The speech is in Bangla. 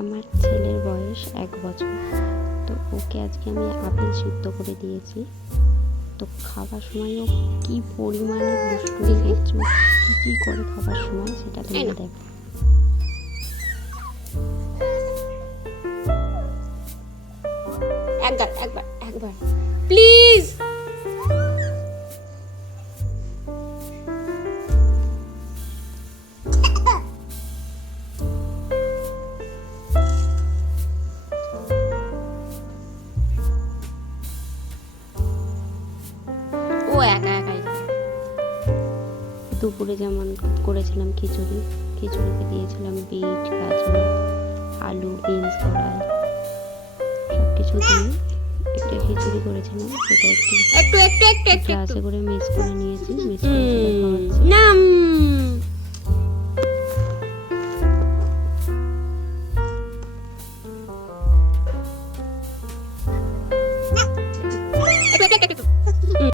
আমার ছেলের বয়স 1 বছর। তো ওকে আজকে আমি আপেল সিদ্ধ করে দিয়েছি। তো খাবার সময় ও কী পরিমাণে দুষ্টুমি করছে, কী করে খাবার সময় সেটা তোমরা দেখো। একবার প্লিজ। ও একাই দুপুরে যেমন করেছিলাম খিচুড়িতে দিয়েছিলাম বিট, গাজর, আলু, বিনস, কড়াই সব কিছু দিয়ে একটা খিচুড়ি করেছিলাম। সেটা একটু একটু গ্লাসে করে মিক্স করে নিয়েছি, মিক্স করে খাওয়াচ্ছি। না